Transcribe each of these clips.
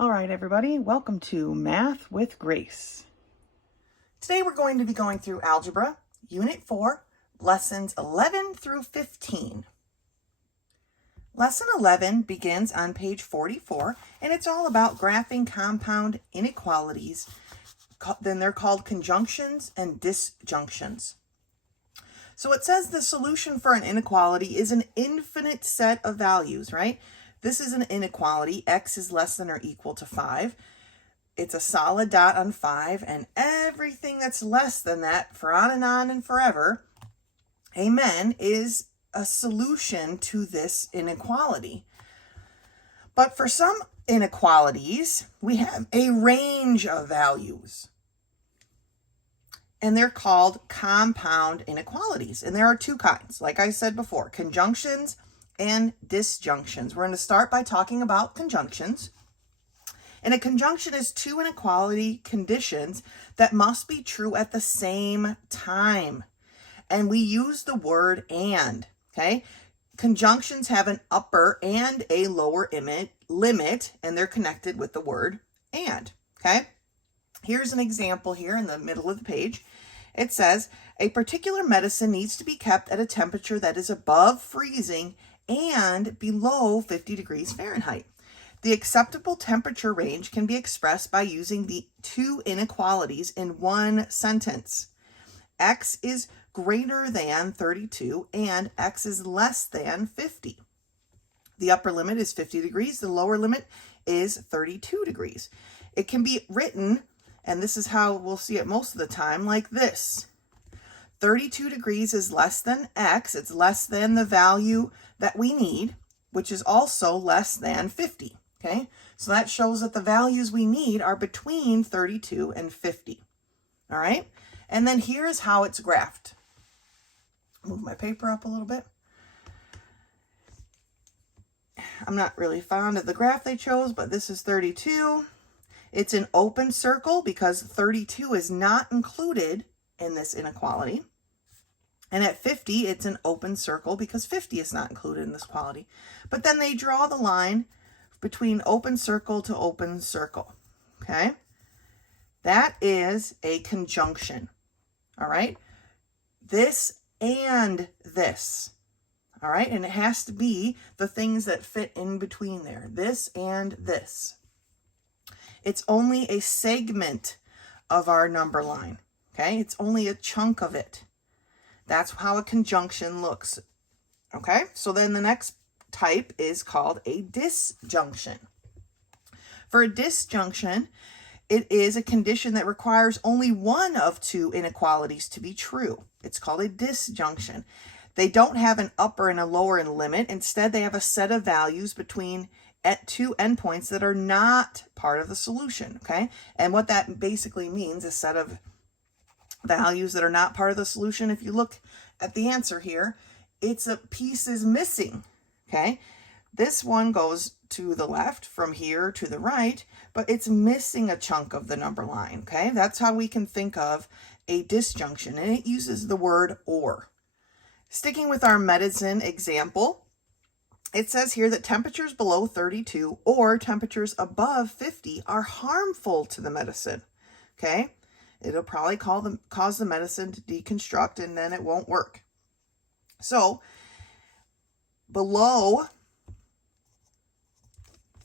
All right, everybody, welcome to Math with Grace. Today we're going to be going through Algebra, Unit 4, Lessons 11 through 15. Lesson 11 begins on page 44, and it's all about graphing compound inequalities. Then they're called conjunctions and disjunctions. So it says the solution for an inequality is an infinite set of values, right? This is an inequality. X is less than or equal to 5. It's a solid dot on 5, and everything that's less than that, for on and forever, amen, is a solution to this inequality. But for some inequalities, we have a range of values, and they're called compound inequalities. And there are two kinds, like I said before, conjunctions and disjunctions. We're going to start by talking about conjunctions. And a conjunction is two inequality conditions that must be true at the same time. And we use the word and, okay? Conjunctions have an upper and a lower limit, and they're connected with the word and, okay? Here's an example here in the middle of the page. It says, a particular medicine needs to be kept at a temperature that is above freezing and below 50 degrees Fahrenheit. The acceptable temperature range can be expressed by using the two inequalities in one sentence. X is greater than 32 and X is less than 50. The upper limit is 50 degrees. The lower limit is 32 degrees. It can be written, and this is how we'll see it most of the time, like this. 32 degrees is less than X. It's less than the value that we need, which is also less than 50. Okay, so that shows that the values we need are between 32 and 50. All right, and then here's how it's graphed. Move my paper up a little bit. I'm not really fond of the graph they chose, but this is 32. It's an open circle because 32 is not included in this inequality. And at 50, it's an open circle because 50 is not included in this quality. But then they draw the line between open circle to open circle, okay? That is a conjunction, all right? This and this, all right? And it has to be the things that fit in between there, this and this. It's only a segment of our number line, okay? It's only a chunk of it. That's how a conjunction looks, okay? So then the next type is called a disjunction. For a disjunction, it is a condition that requires only one of two inequalities to be true. It's called a disjunction. They don't have an upper and a lower limit. Instead, they have a set of values between two endpoints that are not part of the solution, okay? And what that basically means, a set of values that are not part of the solution, if you look at the answer here, it's a piece is missing, okay? This one goes to the left from here to the right, but it's missing a chunk of the number line, okay? That's how we can think of a disjunction, and it uses the word or. Sticking with our medicine example, it says here that temperatures below 32 or temperatures above 50 are harmful to the medicine, okay? It'll probably cause the medicine to deconstruct, and then it won't work. So below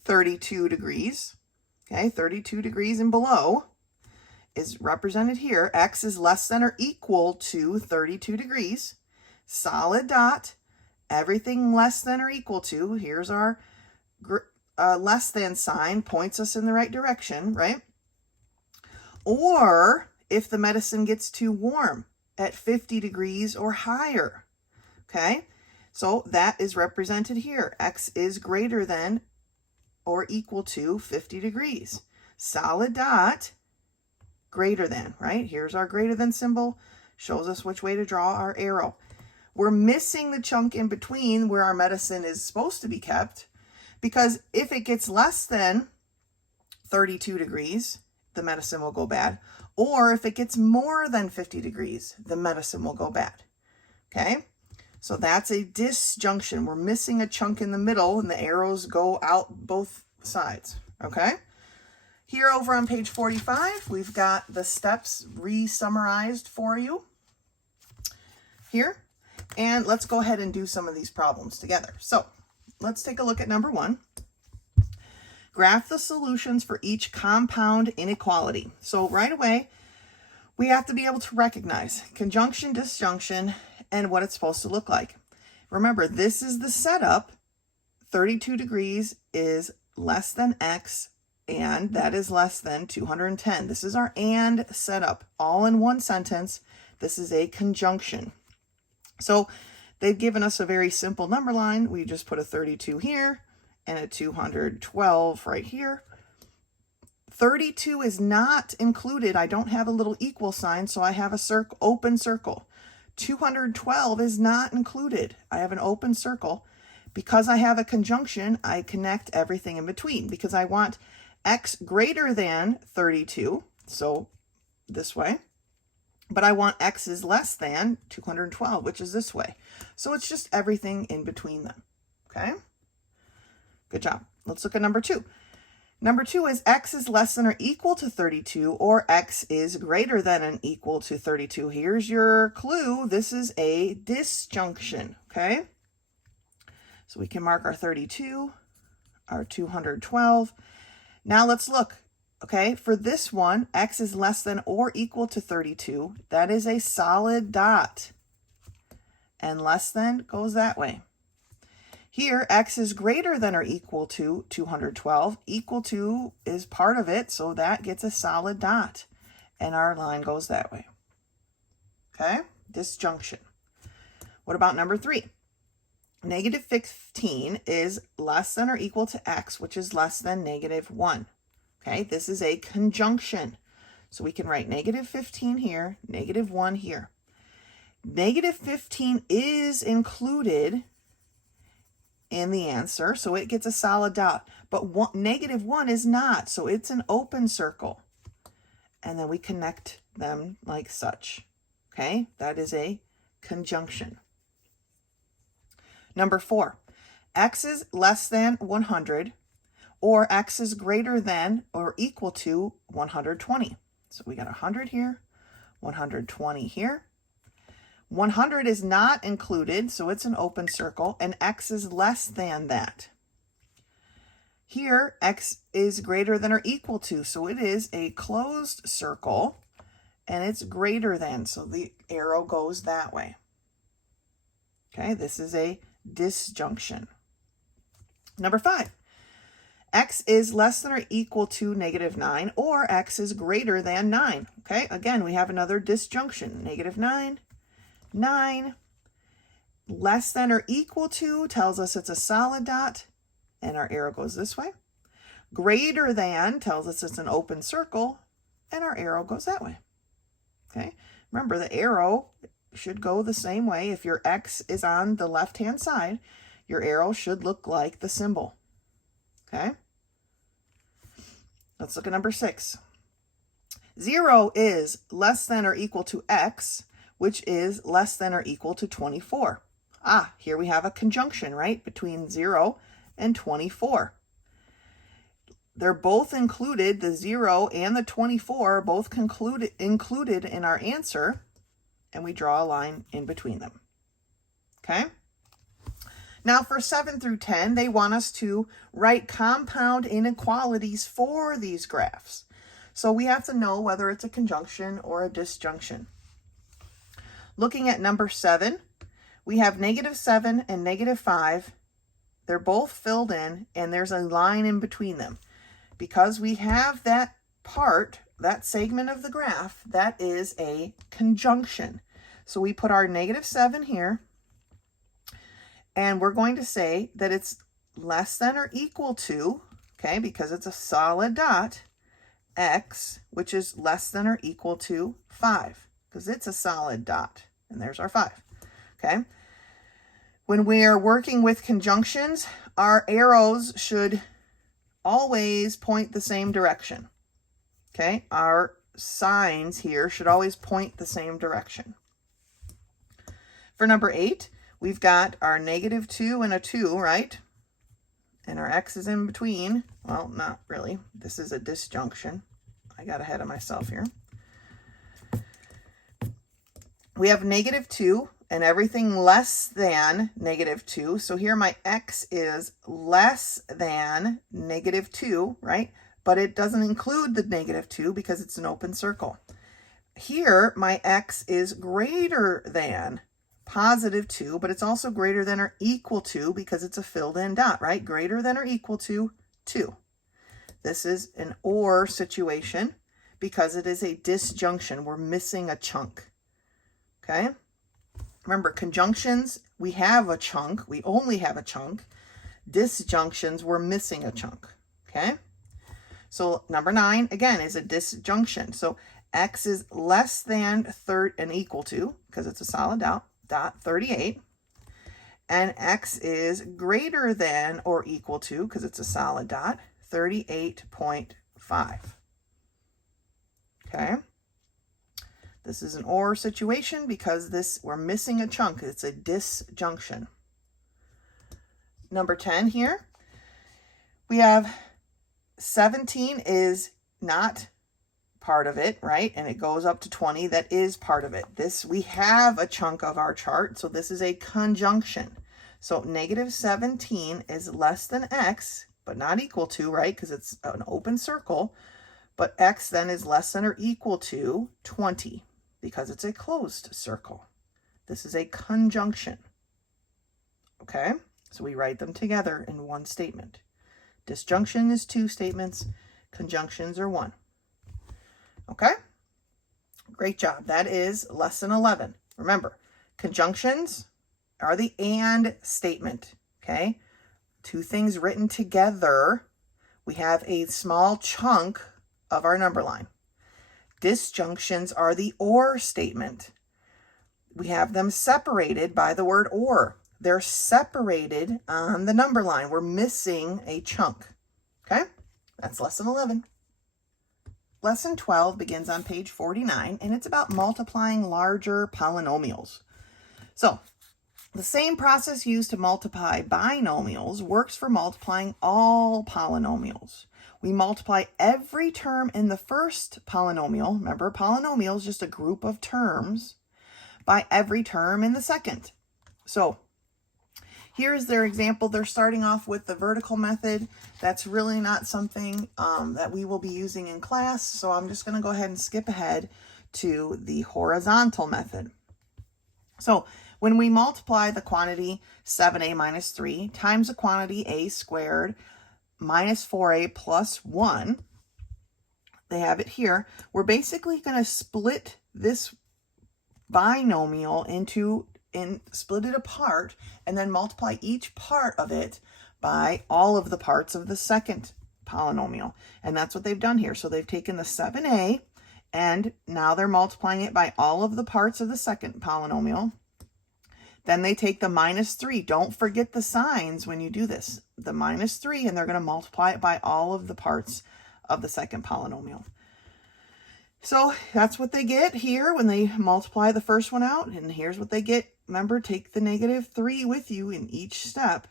32 degrees, okay, 32 degrees and below is represented here. X is less than or equal to 32 degrees. Solid dot, everything less than or equal to, here's our less than sign, points us in the right direction, right? Or if the medicine gets too warm at 50 degrees or higher, okay? So that is represented here. X is greater than or equal to 50 degrees. Solid dot, greater than, right? Here's our greater than symbol, shows us which way to draw our arrow. We're missing the chunk in between where our medicine is supposed to be kept, because if it gets less than 32 degrees, the medicine will go bad. Or if it gets more than 50 degrees, the medicine will go bad. Okay? So that's a disjunction. We're missing a chunk in the middle and the arrows go out both sides. Okay? Here over on page 45, we've got the steps re-summarized for you here. And let's go ahead and do some of these problems together. So let's take a look at number 1. Graph the solutions for each compound inequality. So right away, we have to be able to recognize conjunction, disjunction, and what it's supposed to look like. Remember, this is the setup. 32 degrees is less than x, and that is less than 210. This is our and setup, all in one sentence. This is a conjunction. So they've given us a very simple number line. We just put a 32 here and a 212 right here. 32 is not included. I don't have a little equal sign, so I have a open circle. 212 is not included. I have an open circle. Because I have a conjunction, I connect everything in between because I want x greater than 32, so this way. But I want x is less than 212, which is this way. So it's just everything in between them, okay? Good job. Let's look at number 2. Number 2 is x is less than or equal to 32, or x is greater than and equal to 32. Here's your clue. This is a disjunction, okay? So we can mark our 32, our 212. Now let's look, okay? For this one, x is less than or equal to 32. That is a solid dot. And less than goes that way. Here, x is greater than or equal to 212. Equal to is part of it, so that gets a solid dot. And our line goes that way. Okay? Disjunction. What about number 3? Negative 15 is less than or equal to x, which is less than negative 1. Okay? This is a conjunction. So we can write negative 15 here, negative 1 here. Negative 15 is included in the answer, so it gets a solid dot. But negative 1 is not, so it's an open circle. And then we connect them like such. Okay, that is a conjunction. Number 4, x is less than 100, or x is greater than or equal to 120. So we got 100 here, 120 here. 100 is not included, so it's an open circle, and x is less than that. Here, x is greater than or equal to, so it is a closed circle, and it's greater than, so the arrow goes that way. Okay, this is a disjunction. Number 5, x is less than or equal to negative 9, or x is greater than 9. Okay, again, we have another disjunction. Negative 9. 9 less than or equal to tells us it's a solid dot, and our arrow goes this way. Greater than tells us it's an open circle, and our arrow goes that way. Okay, remember the arrow should go the same way. If your x is on the left-hand side, your arrow should look like the symbol. Okay, let's look at number 6. 0 is less than or equal to x, which is less than or equal to 24. Here we have a conjunction, right, between 0 and 24. They're both included, the 0 and the 24 are both included in our answer, and we draw a line in between them. Okay? Now for 7 through 10, they want us to write compound inequalities for these graphs. So we have to know whether it's a conjunction or a disjunction. Looking at number 7, we have negative 7 and negative 5. They're both filled in, and there's a line in between them. Because we have that part, that segment of the graph, that is a conjunction. So we put our negative 7 here, and we're going to say that it's less than or equal to, okay, because it's a solid dot, x, which is less than or equal to 5. Because it's a solid dot, and there's our 5, okay? When we are working with conjunctions, our arrows should always point the same direction, okay? Our signs here should always point the same direction. For number 8, we've got our negative 2 and a 2, right? And our x is in between, Well, not really. This is a disjunction. I got ahead of myself here. We have -2 and everything less than -2. So here my x is less than -2, right? But it doesn't include the -2 because it's an open circle. Here, my x is greater than +2, but it's also greater than or equal to because it's a filled in dot, right? Greater than or equal to 2. This is an or situation because it is a disjunction. We're missing a chunk. Okay? Remember, conjunctions, we have a chunk. We only have a chunk. Disjunctions, we're missing a chunk. Okay? So number 9, again, is a disjunction. So x is less than and equal to, because it's a solid dot, 38. And x is greater than or equal to, because it's a solid dot, 38.5. Okay? This is an or situation because we're missing a chunk. It's a disjunction. Number 10 here, we have 17 is not part of it, right? And it goes up to 20. That is part of it. We have a chunk of our chart, so this is a conjunction. So -17 is less than x, but not equal to, right? Because it's an open circle. But x then is less than or equal to 20 because it's a closed circle. This is a conjunction. Okay? So we write them together in one statement. Disjunction is 2 statements. Conjunctions are 1. Okay? Great job. That is lesson 11. Remember, conjunctions are the and statement. Okay? 2 things written together. We have a small chunk of our number line. Disjunctions are the or statement. We have them separated by the word or. They're separated on the number line. We're missing a chunk. Okay? That's lesson 11. Lesson 12 begins on page 49, and it's about multiplying larger polynomials. So, the same process used to multiply binomials works for multiplying all polynomials. We multiply every term in the first polynomial, remember polynomial is just a group of terms, by every term in the second. So here's their example. They're starting off with the vertical method. That's really not something that we will be using in class, so I'm just going to go ahead and skip ahead to the horizontal method. So when we multiply the quantity 7a minus 3 times the quantity a squared minus 4a plus 1, they have it here. We're basically going to split this binomial split it apart and then multiply each part of it by all of the parts of the second polynomial. And that's what they've done here. So they've taken the 7a and now they're multiplying it by all of the parts of the second polynomial. Then they take the minus 3. Don't forget the signs when you do this. The minus 3, and they're going to multiply it by all of the parts of the second polynomial. So that's what they get here when they multiply the first one out. And here's what they get. Remember, take the -3 with you in each step.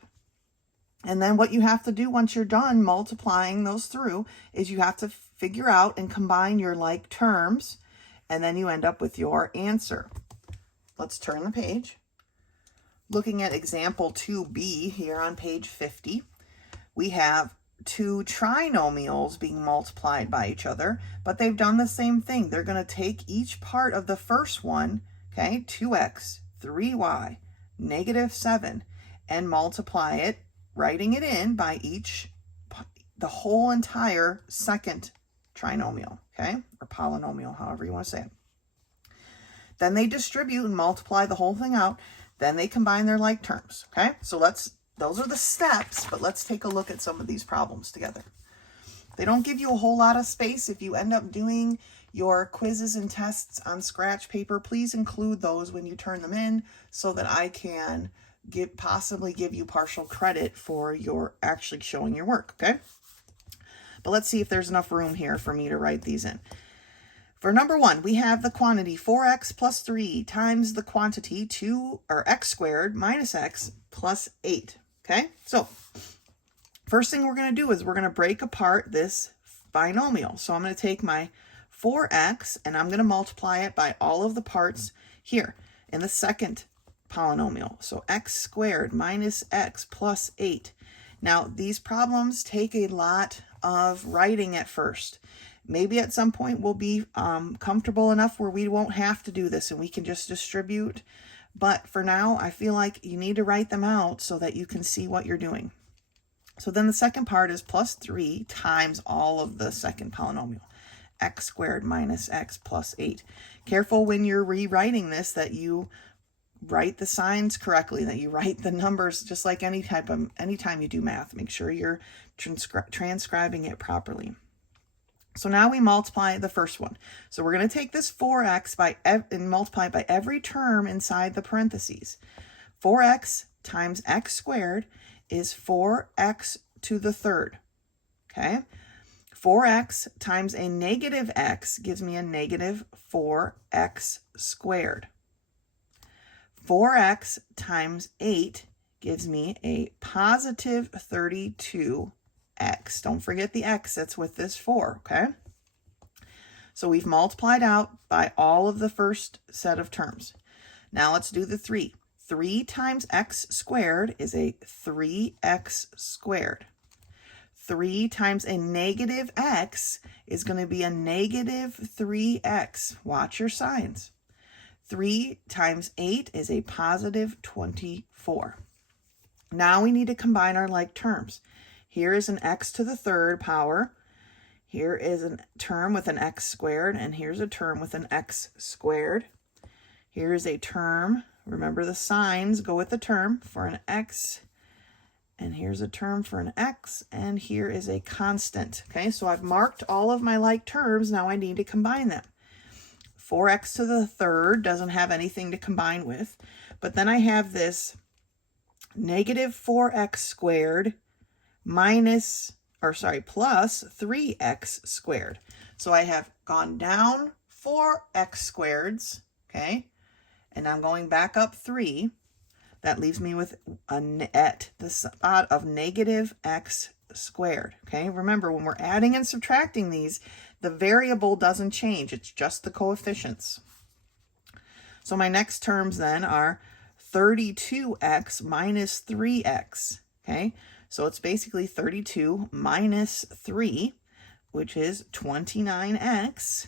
And then what you have to do once you're done multiplying those through is you have to figure out and combine your like terms. And then you end up with your answer. Let's turn the page. Looking at example 2b here on page 50, we have 2 trinomials being multiplied by each other, but they've done the same thing. They're going to take each part of the first one, okay, 2x, 3y, -7, and multiply it, writing it in by the whole entire second trinomial, okay, or polynomial, however you want to say it. Then they distribute and multiply the whole thing out. Then they combine their like terms, okay? So those are the steps, but let's take a look at some of these problems together. They don't give you a whole lot of space. If you end up doing your quizzes and tests on scratch paper, please include those when you turn them in so that I can possibly give you partial credit for your actually showing your work, okay? But let's see if there's enough room here for me to write these in. For number 1, we have the quantity 4x plus 3 times the quantity x squared minus x plus 8. Okay, so First thing we're going to do is we're going to break apart this binomial. So I'm going to take my 4x and I'm going to multiply it by all of the parts here in the second polynomial. So x squared minus x plus 8. Now, these problems take a lot of writing at first. Maybe at some point we'll be comfortable enough where we won't have to do this and we can just distribute. But for now, I feel like you need to write them out so that you can see what you're doing. So then the second part is plus 3 times all of the second polynomial, x squared minus x plus 8. Careful when you're rewriting this that you write the signs correctly, that you write the numbers just like anytime you do math. Make sure you're transcribing it properly. So now we multiply the first one. So we're going to take this 4x and multiply it by every term inside the parentheses. 4x times x squared is 4x to the third. Okay? 4x times a negative x gives me a negative 4x squared. 4x times 8 gives me a positive 32x. Don't forget the x that's with this 4, okay? So we've multiplied out by all of the first set of terms. Now let's do the 3. 3 times x squared is a 3x squared. 3 times a negative x is going to be a negative 3x. Watch your signs. 3 times 8 is a positive 24. Now we need to combine our like terms. Here is an x to the third power. Here is a term with an x squared, and here's a term with an x squared. Here is a term, remember the signs go with the term, for an x, and here's a term for an x, and here is a constant. Okay, so I've marked all of my like terms. Now I need to combine them. 4x to the third doesn't have anything to combine with, but then I have this negative 4x squared plus 3x squared. So I have gone down 4x squareds, okay, and I'm going back up 3. That leaves me with at the spot of negative x squared, okay? Remember, when we're adding and subtracting these, the variable doesn't change. It's just the coefficients. So my next terms then are 32x minus 3x, okay? So it's basically 32 minus 3, which is 29x.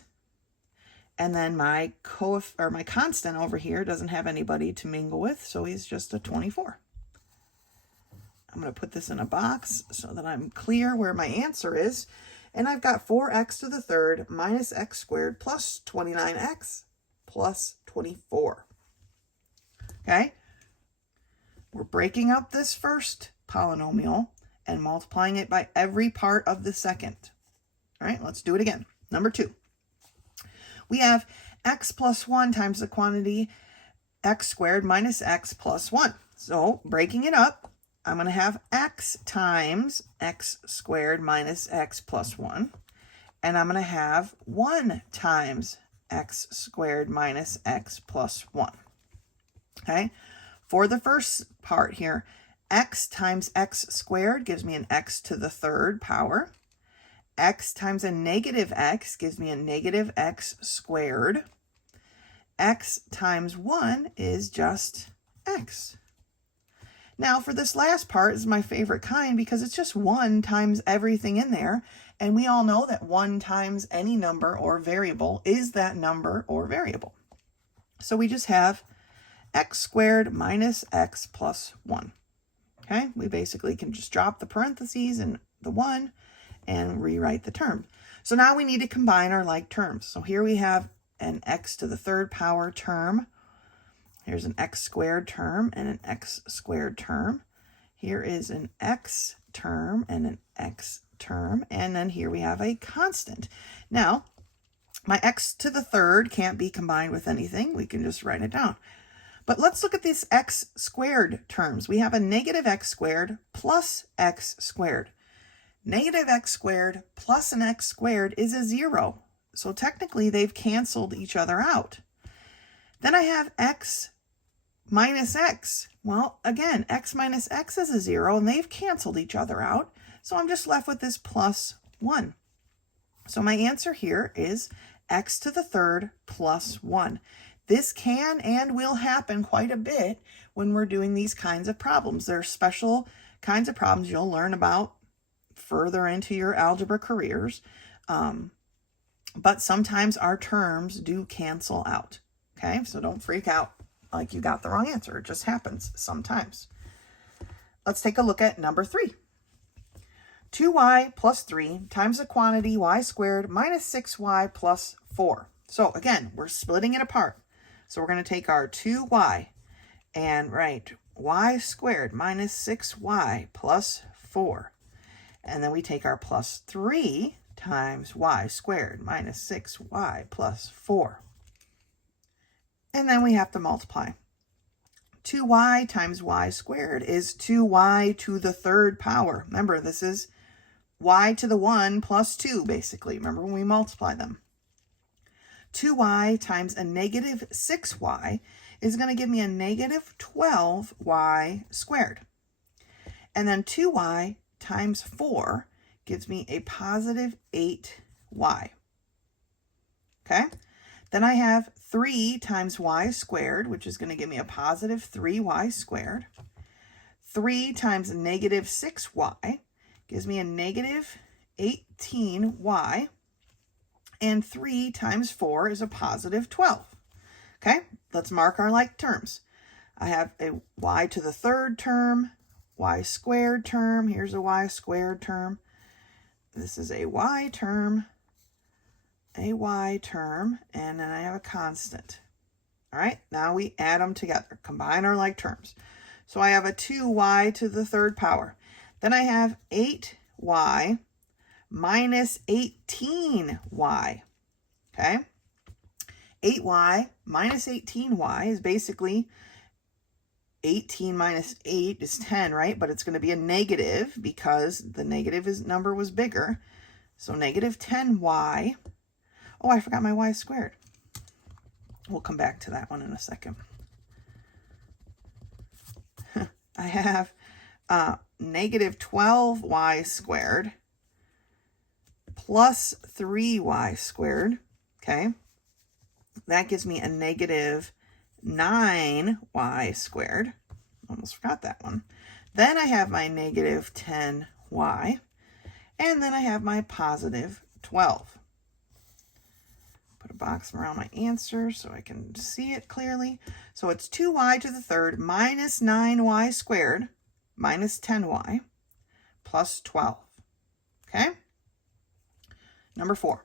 And then my constant over here doesn't have anybody to mingle with, so he's just a 24. I'm going to put this in a box so that I'm clear where my answer is. And I've got 4x to the third minus x squared plus 29x plus 24. Okay? We're breaking up this first polynomial and multiplying it by every part of the second. All right, let's do it again. Number 2. We have x plus 1 times the quantity x squared minus x plus 1. So breaking it up, I'm going to have x times x squared minus x plus 1. And I'm going to have 1 times x squared minus x plus 1. Okay? For the first part here, x times x squared gives me an x to the third power. X times a negative x gives me a negative x squared. X times 1 is just x. Now for this last part is my favorite kind because it's just 1 times everything in there. And we all know that 1 times any number or variable is that number or variable. So we just have x squared minus x plus 1. Okay, we basically can just drop the parentheses and the 1 and rewrite the term. So now we need to combine our like terms. So here we have an x to the third power term. Here's an x squared term and an x squared term. Here is an x term and an x term. And then here we have a constant. Now, my x to the third can't be combined with anything. We can just write it down. But let's look at these x squared terms. We have a negative x squared plus x squared. Negative x squared plus an x squared is a 0. So technically they've canceled each other out. Then I have x minus x. Well, again, x minus x is a 0 and they've canceled each other out. So I'm just left with this plus 1. So my answer here is x to the third plus 1. This can and will happen quite a bit when we're doing these kinds of problems. There are special kinds of problems you'll learn about further into your algebra careers. But sometimes our terms do cancel out. Okay, so don't freak out like you got the wrong answer. It just happens sometimes. Let's take a look at number 3. 2y plus 3 times the quantity y squared minus 6y plus 4. So again, we're splitting it apart. So we're going to take our 2y and write y squared minus 6y plus 4. And then we take our plus 3 times y squared minus 6y plus 4. And then we have to multiply. 2y times y squared is 2y to the third power. Remember, this is y to the 1 plus 2, basically. Remember when we multiply them. 2y times a negative 6y is going to give me a negative 12y squared. And then 2y times 4 gives me a positive 8y. Okay? Then I have 3 times y squared, which is going to give me a positive 3y squared. 3 times negative 6y gives me a negative 18y. And 3 times 4 is a positive 12. Okay, let's mark our like terms. I have a y to the third term, y squared term. Here's a y squared term. This is a y term, and then I have a constant. All right, now we add them together, combine our like terms. So I have a 2y to the third power. Then I have 8y minus 18y, okay? 8y minus 18y is basically 18 minus 8 is 10, right? But it's going to be a negative because the negative number was bigger. So negative 10y. Oh, I forgot my y squared. We'll come back to that one in a second. I have negative 12y squared plus 3y squared, okay? That gives me a negative 9y squared. Almost forgot that one. Then I have my negative 10y, and then I have my positive 12. Put a box around my answer so I can see it clearly. So it's 2y to the third minus 9y squared minus 10y plus 12, okay? Number 4.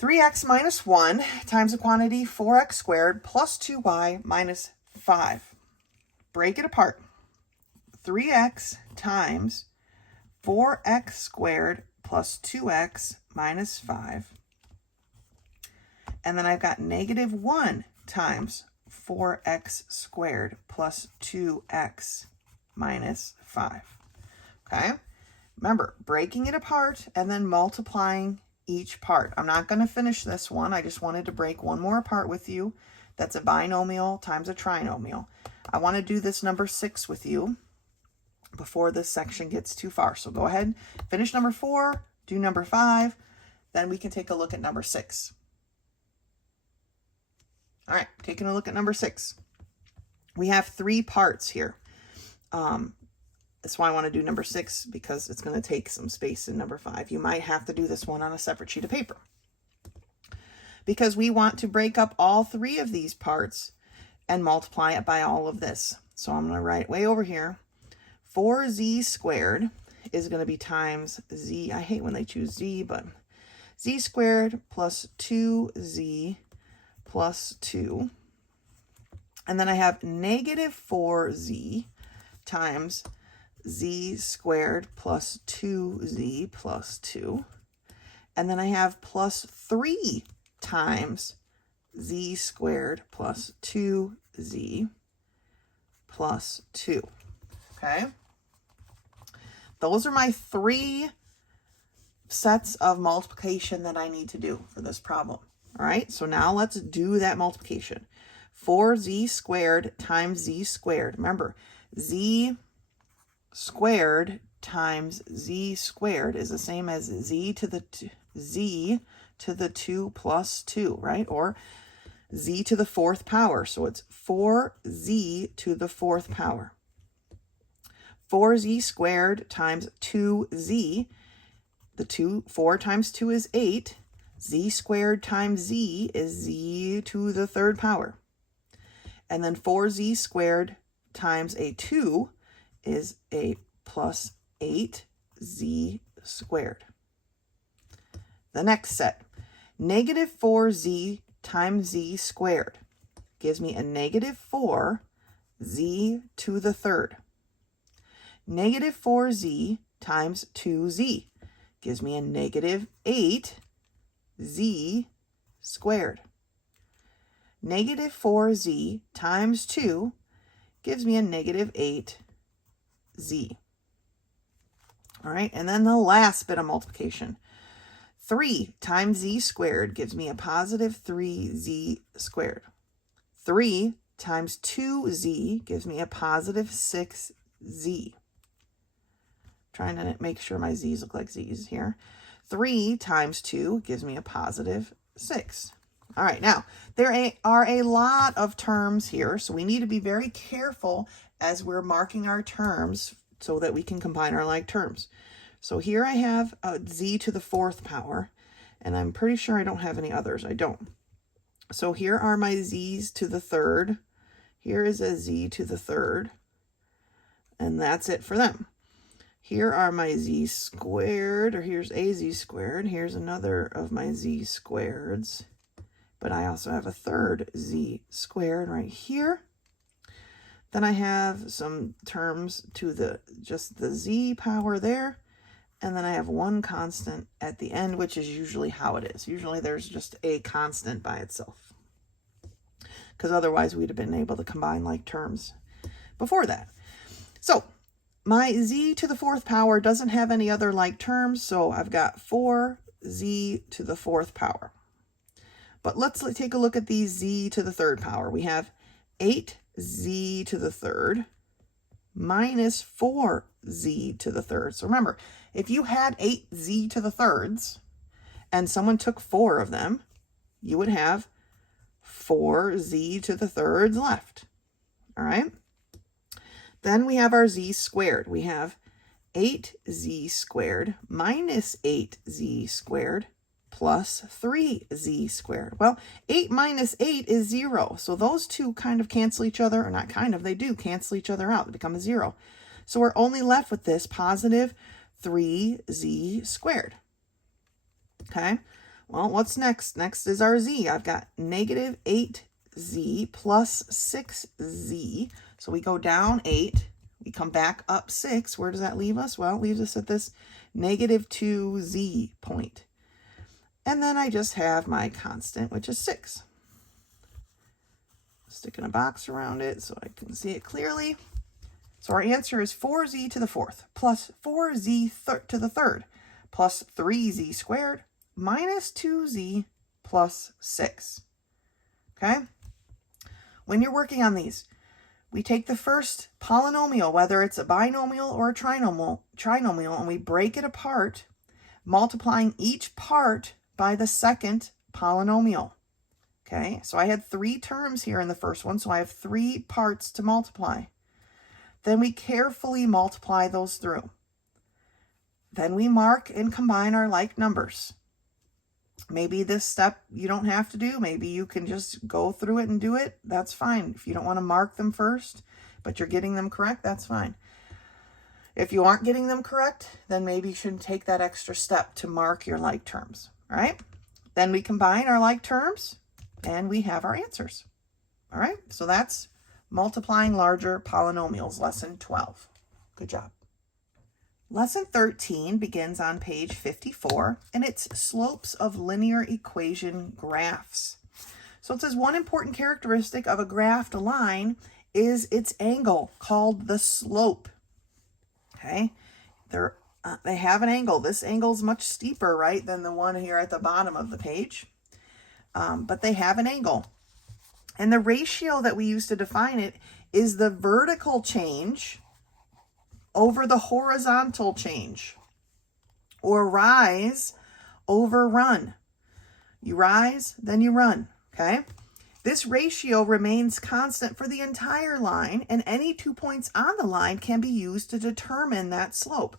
3x minus 1 times the quantity 4x squared plus 2y minus 5. Break it apart. 3x times 4x squared plus 2x minus 5. And then I've got negative 1 times 4x squared plus 2x minus 5. Okay? Remember, breaking it apart and then multiplying each part. I'm not going to finish this one. I just wanted to break one more apart with you. That's a binomial times a trinomial. I want to do this number 6 with you before this section gets too far. So go ahead, finish number 4, do number 5, then we can take a look at number 6. All right, taking a look at number 6. We have 3 parts here. That's why I want to do number 6, because it's going to take some space in number 5. You might have to do this one on a separate sheet of paper, because we want to break up all 3 of these parts and multiply it by all of this. So I'm going to write way over here, 4z squared is going to be times z. I hate when they choose z, but z squared plus 2z plus 2. And then I have negative 4z times z squared plus 2z plus 2. And then I have plus 3 times z squared plus 2z plus 2. Okay? Those are my 3 sets of multiplication that I need to do for this problem. All right, so now let's do that multiplication. 4z squared times z squared. Remember, z squared times z squared is the same as z to the 2 plus 2, right? Or z to the 4th power. So it's 4z to the 4th power. 4z squared times 2z. 4 times 2 is 8. Z squared times z is z to the 3rd power. And then 4z squared times a 2 is a plus 8z squared. The next set, negative 4z times z squared gives me a negative 4z to the 3rd. Negative 4z times 2z gives me a negative 8z squared. Negative 4z times 2 gives me a negative 8z. All right, and then the last bit of multiplication. 3 times z squared gives me a positive 3z squared. 3 times 2z gives me a positive 6z. Trying to make sure my z's look like z's here. 3 times 2 gives me a positive 6. All right, now, there are a lot of terms here, so we need to be very careful as we're marking our terms so that we can combine our like terms. So here I have a z to the 4th power, and I'm pretty sure I don't have any others. I don't. So here are my z's to the 3rd. Here is a z to the 3rd, and that's it for them. Here are my z squared, or here's a z squared. Here's another of my z squareds, but I also have a 3rd z squared right here. Then I have some terms to just the z power there. And then I have one constant at the end, which is usually how it is. Usually there's just a constant by itself, because otherwise we'd have been able to combine like terms before that. So my z to the 4th power doesn't have any other like terms, so I've got 4z to the 4th power. But let's take a look at these z to the 3rd power. We have 8z to the 3rd minus 4z to the 3rd. So remember, if you had 8z to the 3rds and someone took 4 of them, you would have 4z to the 3rds left. All right? Then we have our z squared. We have 8z squared minus 8z squared plus 3z squared. Well, 8 minus 8 is 0. So those two kind of cancel each other, or not kind of, they do cancel each other out. They become a 0. So we're only left with this positive 3z squared. Okay, well, what's next? Next is our z. I've got negative 8z plus 6z. So we go down 8. We come back up 6. Where does that leave us? Well, it leaves us at this negative 2z point. And then I just have my constant, which is 6. Stick in a box around it so I can see it clearly. So our answer is 4z to the 4th plus 4z to the 3rd plus 3z squared minus 2z plus 6. Okay? When you're working on these, we take the first polynomial, whether it's a binomial or a trinomial, and we break it apart, multiplying each part by the second polynomial. Okay? So I had 3 terms here in the first one, so I have 3 parts to multiply. Then we carefully multiply those through. Then we mark and combine our like numbers. Maybe this step you don't have to do. Maybe you can just go through it and do it. That's fine. If you don't want to mark them first, but you're getting them correct, that's fine. If you aren't getting them correct, then maybe you should take that extra step to mark your like terms. All right? Then we combine our like terms, and we have our answers. All right? So that's Multiplying Larger Polynomials, Lesson 12. Good job. Lesson 13 begins on page 54, and it's slopes of linear equation graphs. So it says one important characteristic of a graphed line is its angle, called the slope. Okay? They have an angle. This angle is much steeper, right, than the one here at the bottom of the page. But they have an angle. And the ratio that we use to define it is the vertical change over the horizontal change, or rise over run. You rise, then you run, okay? This ratio remains constant for the entire line, and any 2 points on the line can be used to determine that slope.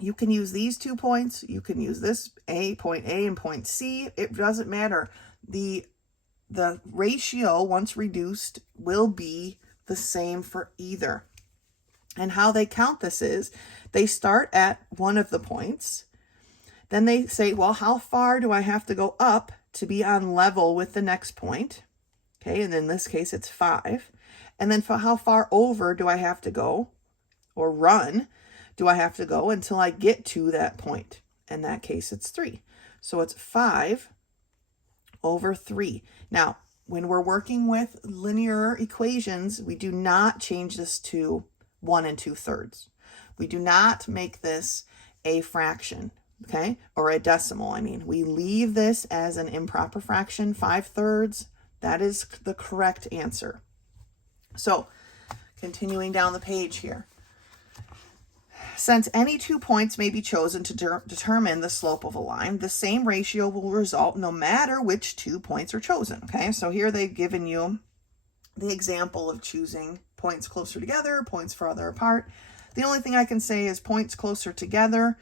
You can use these 2 points, you can use this point A and point C, it doesn't matter. The ratio, once reduced, will be the same for either. And how they count this is, they start at one of the points, then they say, well, how far do I have to go up to be on level with the next point? Okay, and in this case, it's 5. And then for how far over do I have to go, or run, do I have to go until I get to that point? In that case, it's 3. So it's 5 over 3. Now, when we're working with linear equations, we do not change this to 1 2/3. We do not make this a fraction, okay, or a decimal. I mean, we leave this as an improper fraction, 5/3. That is the correct answer. So, continuing down the page here. Since any 2 points may be chosen to determine the slope of a line, the same ratio will result no matter which 2 points are chosen. Okay, so here they've given you the example of choosing points closer together, points farther apart. The only thing I can say is points closer together,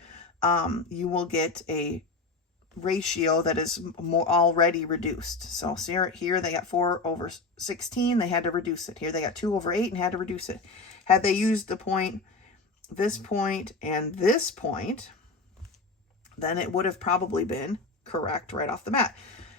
you will get a ratio that is already reduced. So here they got 4 over 16, they had to reduce it. Here they got 2 over 8 and had to reduce it. Had they used the point, this point, and this point, then it would have probably been correct right off the bat.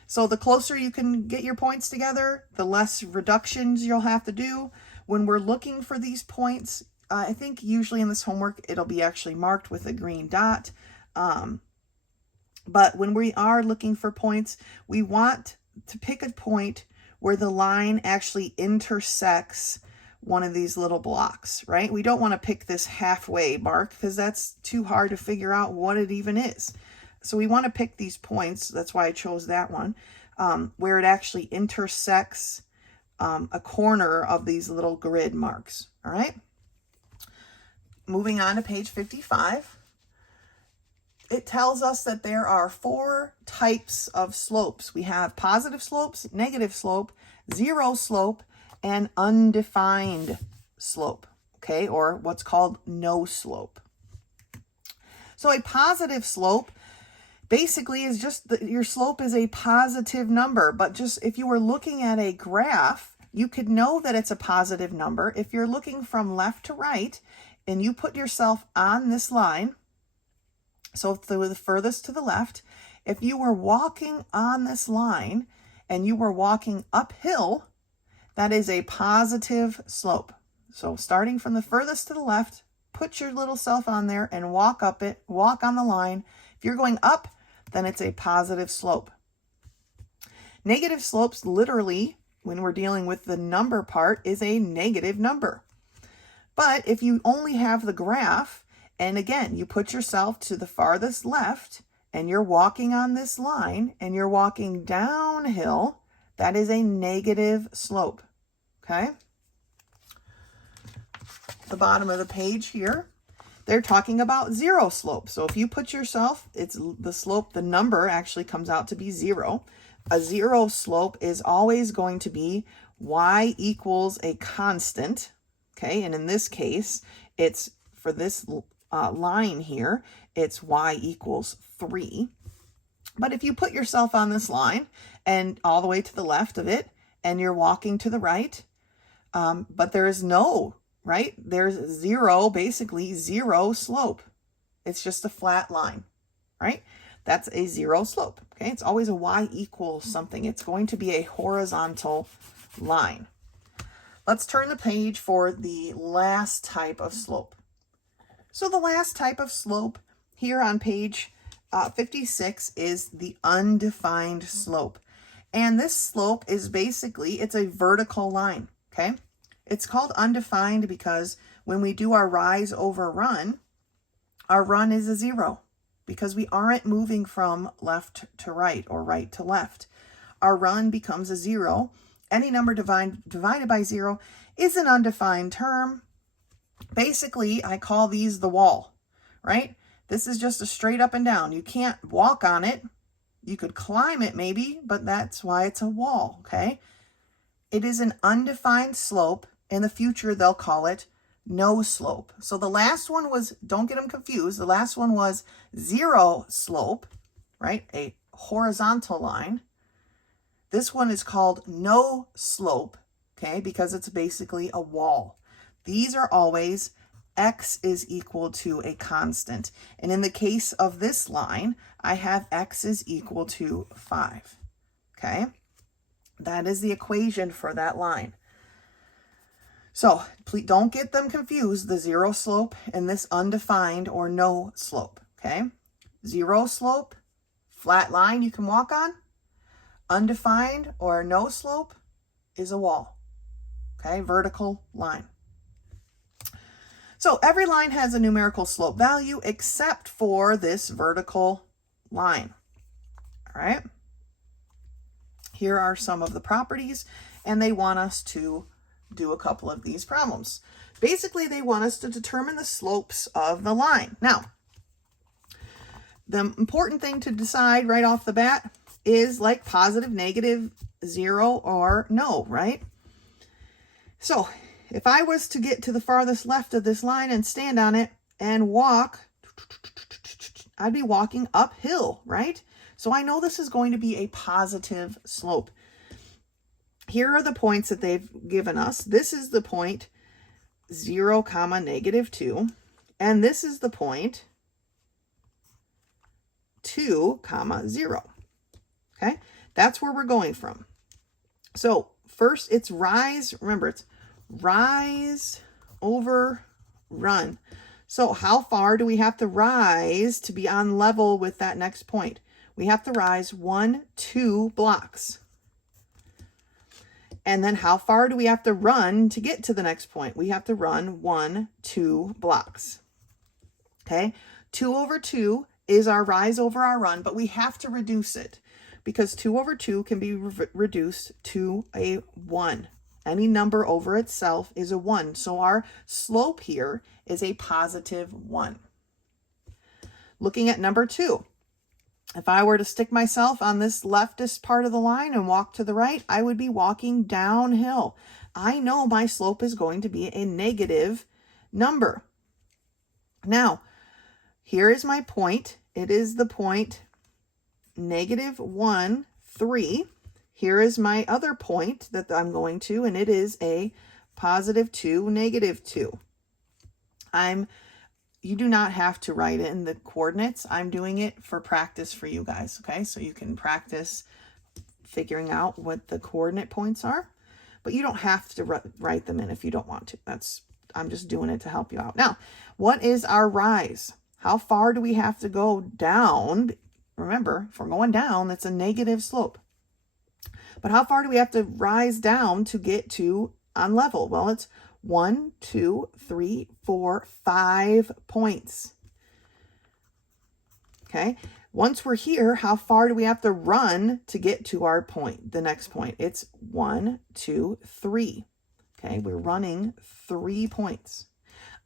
So the closer you can get your points together, the less reductions you'll have to do. When we're looking for these points, I think usually in this homework, it'll be actually marked with a green dot. But when we are looking for points, we want to pick a point where the line actually intersects one of these little blocks, right? We don't want to pick this halfway mark because that's too hard to figure out what it even is. So we want to pick these points, that's why I chose that one, where it actually intersects a corner of these little grid marks, all right? Moving on to page 55. It tells us that there are 4 types of slopes. We have positive slopes, negative slope, zero slope, and undefined slope, okay, or what's called no slope. So a positive slope basically is just that your slope is a positive number, but just if you were looking at a graph, you could know that it's a positive number. If you're looking from left to right and you put yourself on this line, so the furthest to the left, if you were walking on this line and you were walking uphill, that is a positive slope. So starting from the furthest to the left, put your little self on there and walk up it, walk on the line. If you're going up, then it's a positive slope. Negative slopes, literally, when we're dealing with the number part, is a negative number. But if you only have the graph, and again, you put yourself to the farthest left, and you're walking on this line, and you're walking downhill, that is a negative slope. Okay, the bottom of the page here, they're talking about zero slope. So if you put yourself, it's the slope, the number actually comes out to be 0. A zero slope is always going to be y equals a constant. Okay, and in this case, it's for this line here, it's y equals 3. But if you put yourself on this line and all the way to the left of it, and you're walking to the right, but there is no, right? There's 0, basically 0 slope. It's just a flat line, right? That's a 0 slope, okay? It's always a y equals something. It's going to be a horizontal line. Let's turn the page for the last type of slope. So the last type of slope here on page 56 is the undefined slope. And this slope is basically, it's a vertical line, okay? It's called undefined because when we do our rise over run, our run is a 0 because we aren't moving from left to right or right to left. Our run becomes a 0. Any number divided by 0 is an undefined term. Basically, I call these the wall, right? This is just a straight up and down. You can't walk on it. You could climb it maybe, but that's why it's a wall, okay? It is an undefined slope. In the future, they'll call it no slope. So the last one was, don't get them confused, the last one was zero slope, right? A horizontal line. This one is called no slope, okay? Because it's basically a wall. These are always x is equal to a constant. And in the case of this line, I have x is equal to 5, okay? That is the equation for that line. So please don't get them confused, the zero slope and this undefined or no slope, okay? Zero slope, flat line you can walk on. Undefined or no slope is a wall, okay? Vertical line. So every line has a numerical slope value except for this vertical line, all right? Here are some of the properties, and they want us to do a couple of these problems. Basically, they want us to determine the slopes of the line. Now, the important thing to decide right off the bat is like positive, negative, zero, or no, right? So if I was to get to the farthest left of this line and stand on it and walk, I'd be walking uphill, right? So I know this is going to be a positive slope. Here are the points that they've given us. This is the point 0, -2. And this is the point 2, 0. Okay, that's where we're going from. So first it's rise. Remember, it's rise over run. So how far do we have to rise to be on level with that next point? We have to rise 1, 2 blocks. And then how far do we have to run to get to the next point? We have to run 1, 2 blocks. Okay, 2 over 2 is our rise over our run, but we have to reduce it because 2 over 2 can be reduced to a 1. Any number over itself is a 1. So our slope here is a positive 1. Looking at number 2. If I were to stick myself on this leftist part of the line and walk to the right, I would be walking downhill. I know my slope is going to be a negative number. Now, here is my point. It is the point -1, 3. Here is my other point that I'm going to, and it is a positive 2, -2. You do not have to write in the coordinates. I'm doing it for practice for you guys, okay? So you can practice figuring out what the coordinate points are, but you don't have to write them in if you don't want to. I'm just doing it to help you out. Now, what is our rise? How far do we have to go down? Remember, if we're going down, that's a negative slope. But how far do we have to rise down to get to on level? Well, it's 1, 2, 3, 4, 5 points. Okay. Once we're here, how far do we have to run to get to our point, the next point? It's 1, 2, 3. Okay. We're running 3 points.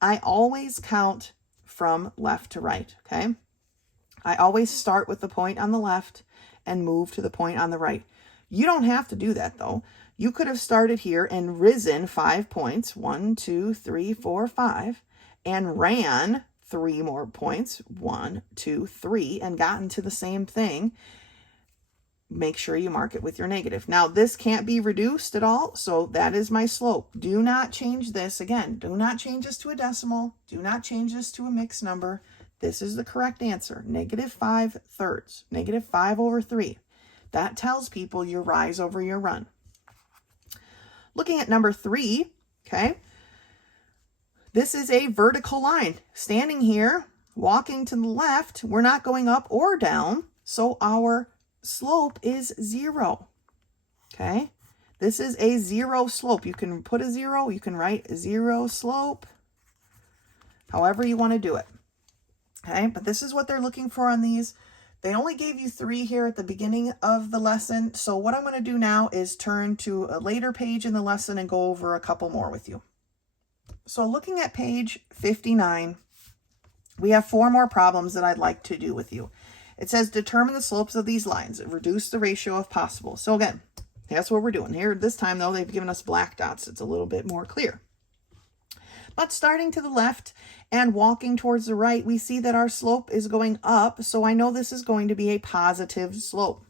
I always count from left to right. Okay. I always start with the point on the left and move to the point on the right. You don't have to do that though. You could have started here and risen 5 points, 1, 2, 3, 4, 5, and ran 3 more points, 1, 2, 3, and gotten to the same thing. Make sure you mark it with your negative. Now, this can't be reduced at all, so that is my slope. Do not change this. Again, do not change this to a decimal. Do not change this to a mixed number. This is the correct answer, -5/3, -5 over 3. That tells people your rise over your run. Looking at number 3, okay, this is a vertical line. Standing here, walking to the left, we're not going up or down, so our slope is 0, okay? This is a 0 slope. You can put a 0, you can write 0 slope, however you want to do it, okay? But this is what they're looking for on these. They only gave you 3 here at the beginning of the lesson. So what I'm going to do now is turn to a later page in the lesson and go over a couple more with you. So looking at page 59, we have 4 more problems that I'd like to do with you. It says determine the slopes of these lines and reduce the ratio if possible. So again, that's what we're doing here. This time though, they've given us black dots. It's a little bit more clear. But starting to the left and walking towards the right, we see that our slope is going up. So I know this is going to be a positive slope.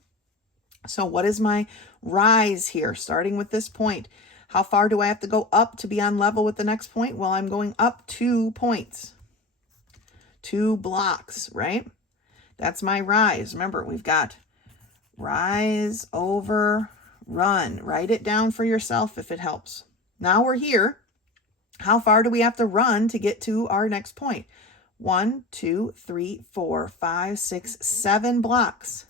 So what is my rise here? Starting with this point, how far do I have to go up to be on level with the next point? Well, I'm going up 2 points, 2 blocks, right? That's my rise. Remember, we've got rise over run. Write it down for yourself if it helps. Now we're here. How far do we have to run to get to our next point? 1, 2, 3, 4, 5, 6, 7 blocks.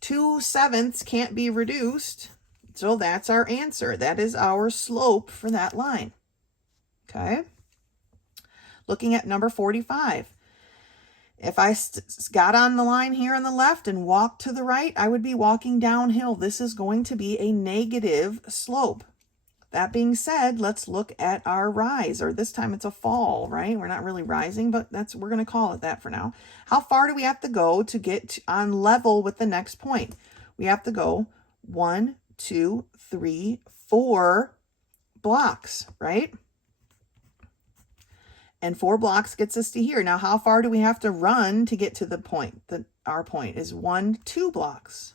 2/7 can't be reduced. So that's our answer. That is our slope for that line. Okay. Looking at number 45. If I got on the line here on the left and walked to the right, I would be walking downhill. This is going to be a negative slope. That being said, let's look at our rise, or this time it's a fall, right? We're not really rising, but we're going to call it that for now. How far do we have to go to get on level with the next point? We have to go 1, 2, 3, 4 blocks, right? And 4 blocks gets us to here. Now, how far do we have to run to get to the point? Our point is 1, 2 blocks.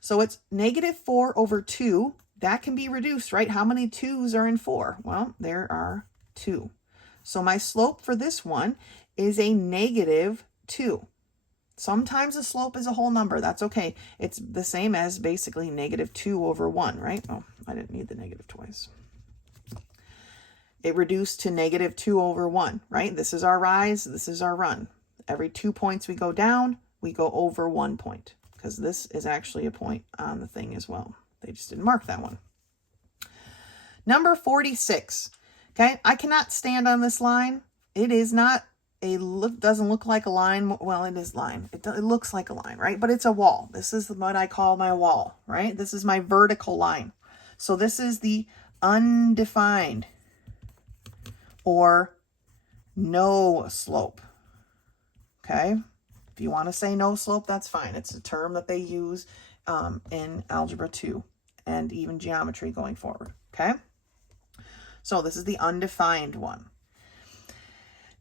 So it's -4/2. That can be reduced, right? How many 2's are in 4? Well, there are 2. So my slope for this one is a -2. Sometimes the slope is a whole number. That's okay. It's the same as basically -2/1, right? Oh, I didn't need the negative twice. It reduced to -2/1, right? This is our rise. This is our run. Every 2 points we go down, we go over 1 point, because this is actually a point on the thing as well. They just didn't mark that one. Number 46. Okay, I cannot stand on this line. It is not doesn't look like a line. Well, it is line. It looks like a line, right? But it's a wall. This is what I call my wall, right? This is my vertical line. So this is the undefined or no slope. Okay, if you want to say no slope, that's fine. It's a term that they use in Algebra 2 and even geometry going forward. Okay, so this is the undefined one.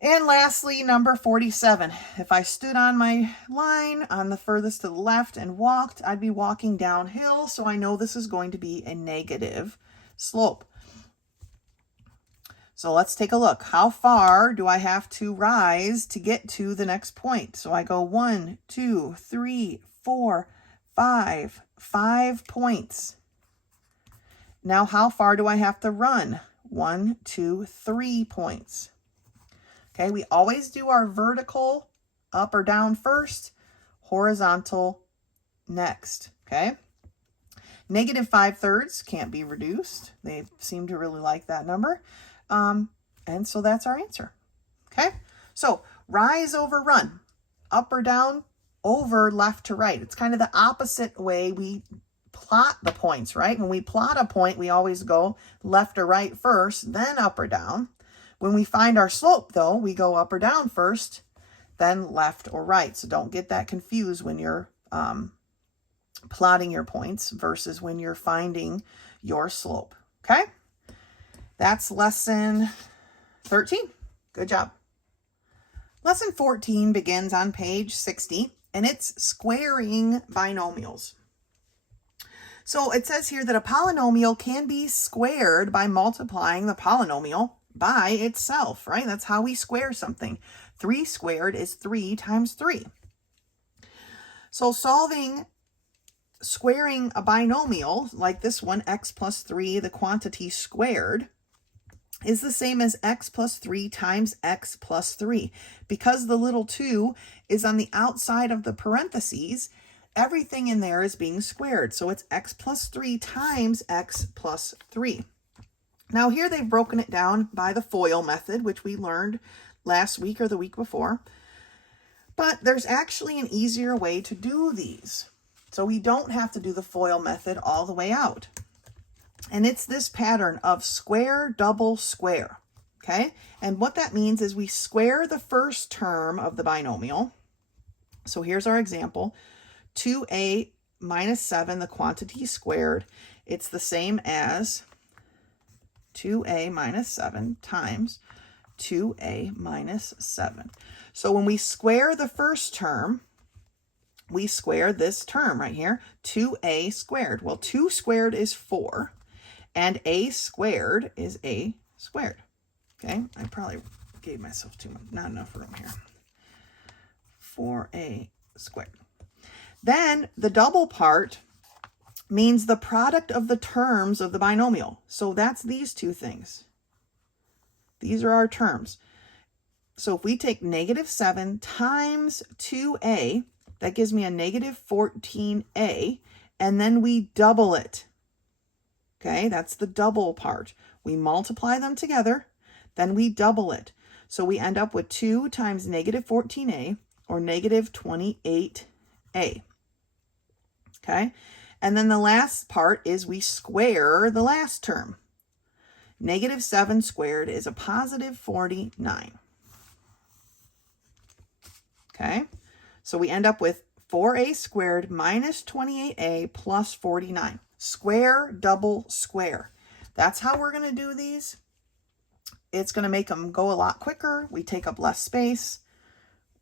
And lastly, number 47. If I stood on my line on the furthest to the left and walked, I'd be walking downhill. So I know this is going to be a negative slope. So let's take a look. How far do I have to rise to get to the next point? So I go 1, 2, 3, 4, 5. 5 points. Now how far do I have to run? 1, 2, 3 points. Okay, we always do our vertical up or down first, horizontal next. Okay. -5/3 can't be reduced. They seem to really like that number. And so that's our answer. Okay, so rise over run, up or down, over left to right. It's kind of the opposite way we plot the points, right? When we plot a point, we always go left or right first, then up or down. When we find our slope, though, we go up or down first, then left or right. So don't get that confused when you're plotting your points versus when you're finding your slope. Okay? That's lesson 13. Good job. Lesson 14 begins on page 60, and it's squaring binomials. So it says here that a polynomial can be squared by multiplying the polynomial by itself, right? That's how we square something. 3 squared is 3 times 3. So squaring a binomial like this one, x plus 3, the quantity squared, is the same as x plus 3 times x plus 3. Because the little 2 is on the outside of the parentheses, everything in there is being squared. So it's x plus 3 times x plus 3. Now here they've broken it down by the FOIL method, which we learned last week or the week before. But there's actually an easier way to do these. So we don't have to do the FOIL method all the way out. And it's this pattern of square, double, square. Okay? And what that means is we square the first term of the binomial. So here's our example. 2a minus 7, the quantity squared. It's the same as 2a minus 7 times 2a minus 7. So when we square the first term, we square this term right here, 2a squared. Well, 2 squared is 4, and a squared is a squared. Okay, I probably gave myself not enough room here. 4a squared. Then the double part means the product of the terms of the binomial. So that's these two things. These are our terms. So if we take negative 7 times 2a, that gives me a negative 14a, and then we double it. Okay, that's the double part. We multiply them together, then we double it. So we end up with 2 times negative 14a, or negative 28a. Okay, and then the last part is we square the last term. Negative 7 squared is a positive 49. Okay, so we end up with 4a squared minus 28a plus 49. Square, double, square. That's how we're going to do these. It's going to make them go a lot quicker. We take up less space.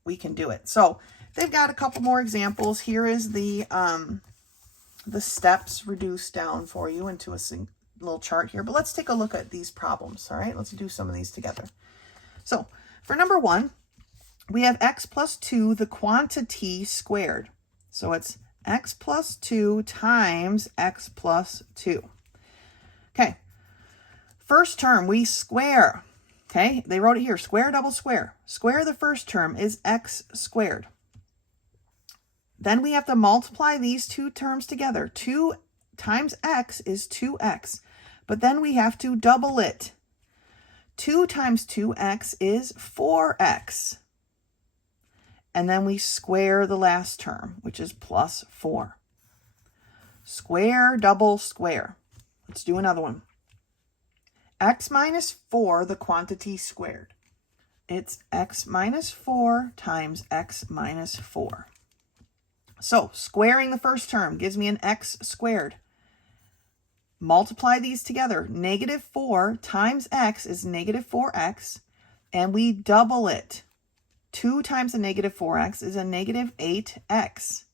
We can do it. So they've got a couple more examples. Here is the steps reduced down for you into a little chart here. But let's take a look at these problems. All right, let's do some of these together. So for number 1, we have x plus 2, the quantity squared. So it's x plus 2 times x plus 2. Okay, first term, we square. Okay, they wrote it here, square, double, square. Square the first term is x squared. Then we have to multiply these two terms together. 2 times x is 2x, but then we have to double it. 2 times 2x is 4x. And then we square the last term, which is plus 4. Square, double, square. Let's do another one. X minus 4, the quantity squared. It's x minus 4 times x minus 4. So squaring the first term gives me an x squared. Multiply these together. Negative 4 times x is negative 4x, and we double it. 2 times a negative 4x is a negative 8x.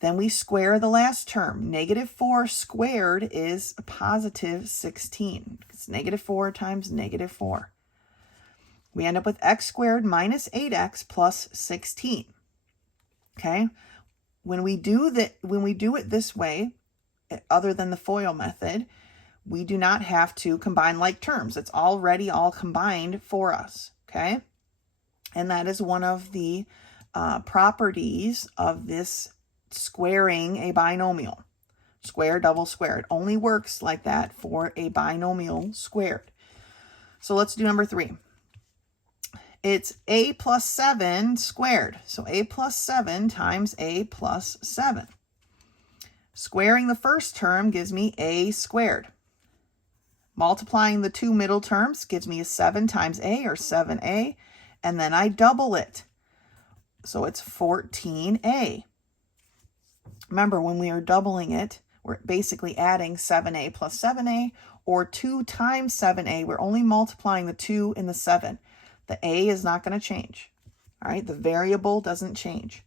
Then we square the last term. Negative 4 squared is a positive 16. It's negative 4 times negative 4. We end up with x squared minus 8x plus 16. Okay? When we do it this way, other than the FOIL method, we do not have to combine like terms. It's already all combined for us. Okay? And that is one of the properties of this squaring a binomial. Square, double, square. It only works like that for a binomial squared. So let's do number 3. It's a plus 7 squared. So a plus 7 times a plus 7. Squaring the first term gives me a squared. Multiplying the two middle terms gives me a 7 times a, or 7a. And then I double it. So it's 14a. Remember, when we are doubling it, we're basically adding 7a plus 7a, or 2 times 7a. We're only multiplying the 2 and the 7. The a is not going to change. All right, the variable doesn't change.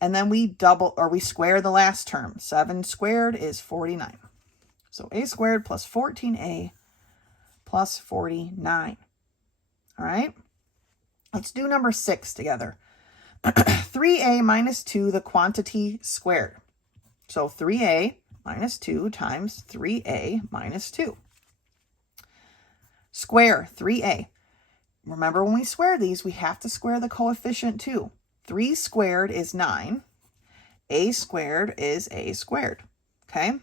And then we square the last term. 7 squared is 49. So a squared plus 14a plus 49. All right. Let's do number 6 together. 3a minus 2, the quantity squared. So 3a minus 2 times 3a minus 2. Square 3a. Remember, when we square these, we have to square the coefficient too. 3 squared is 9. A squared is a squared. Okay?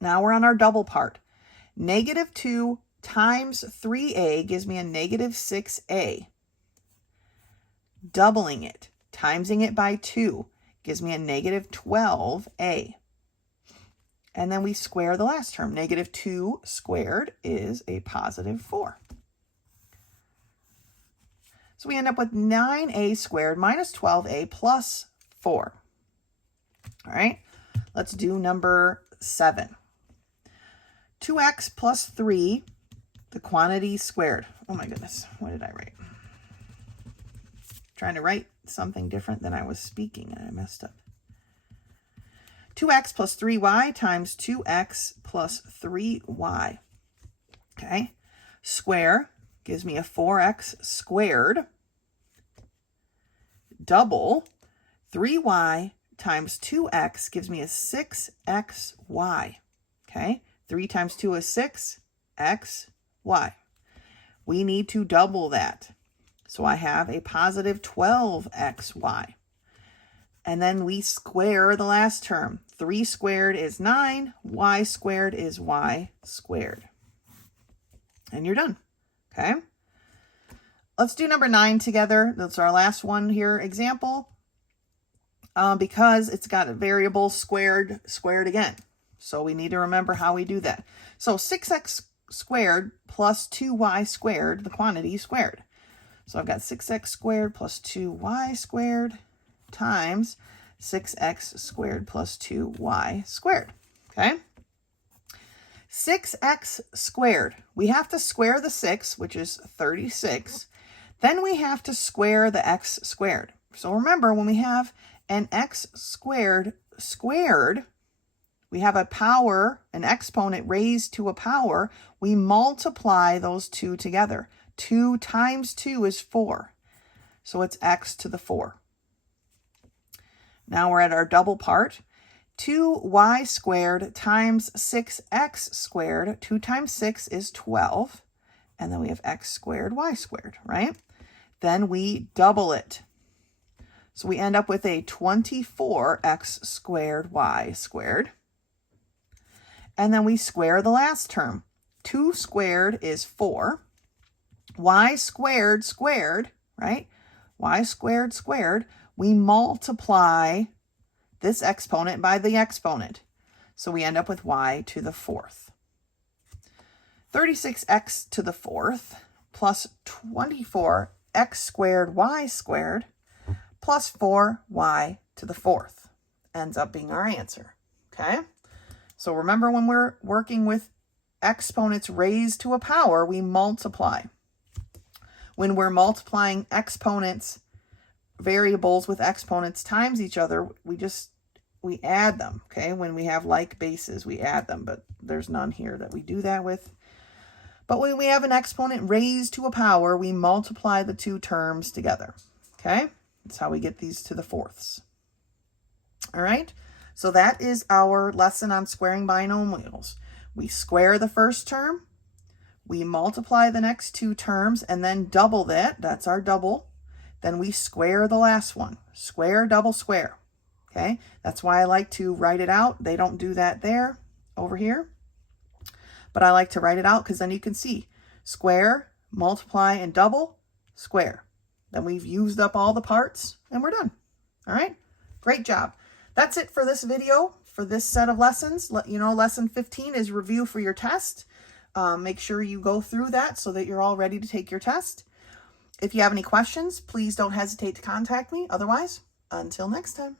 Now we're on our double part. Negative 2 times 3a gives me a negative 6a. Doubling it, timesing it by 2, gives me a negative 12a. And then we square the last term. Negative 2 squared is a positive 4. So we end up with 9a squared minus 12a plus 4. All right, let's do number 7. 2x plus 3, the quantity squared. Oh my goodness, what did I write? Trying to write something different than I was speaking, and I messed up. 2x plus 3y times 2x plus 3y. Okay, square gives me a 4x squared. Double 3y times 2x gives me a 6xy. Okay, 3 times 2 is 6, x, y. We need to double that. So I have a positive 12xy. And then we square the last term. 3 squared is 9, y squared is y squared. And you're done, okay? Let's do number 9 together. That's our last one here example. Because it's got a variable squared again. So we need to remember how we do that. So 6x squared plus 2y squared, the quantity squared. So I've got 6x squared plus 2y squared times 6x squared plus 2y squared, okay? 6x squared. We have to square the 6, which is 36. Then we have to square the x squared. So remember, when we have an x squared squared, we have a power, an exponent raised to a power. We multiply those two together. 2 times 2 is 4. So it's x to the 4. Now we're at our double part. 2y squared times 6x squared. 2 times 6 is 12. And then we have x squared, y squared, right? Then we double it. So we end up with a 24x squared, y squared. And then we square the last term. 2 squared is 4. Y squared squared, right? Y squared squared. We multiply this exponent by the exponent. So we end up with y to the 4th. 36x to the 4th plus 24x squared y squared plus 4y to the 4th ends up being our answer, okay? So remember, when we're working with exponents raised to a power, we multiply. When we're multiplying exponents, variables with exponents times each other, we add them, okay? When we have like bases, we add them, but there's none here that we do that with. But when we have an exponent raised to a power, we multiply the two terms together, okay? That's how we get these to the 4ths. All right, so that is our lesson on squaring binomials. We square the first term, we multiply the next two terms, and then double that. That's our double. Then we square the last one. Square, double, square. Okay, that's why I like to write it out. They don't do that there, over here. But I like to write it out because then you can see square, multiply, and double, square. Then we've used up all the parts and we're done. All right, great job. That's it for this video, for this set of lessons. Lesson 15 is review for your test. Make sure you go through that so that you're all ready to take your test. If you have any questions, please don't hesitate to contact me. Otherwise, until next time.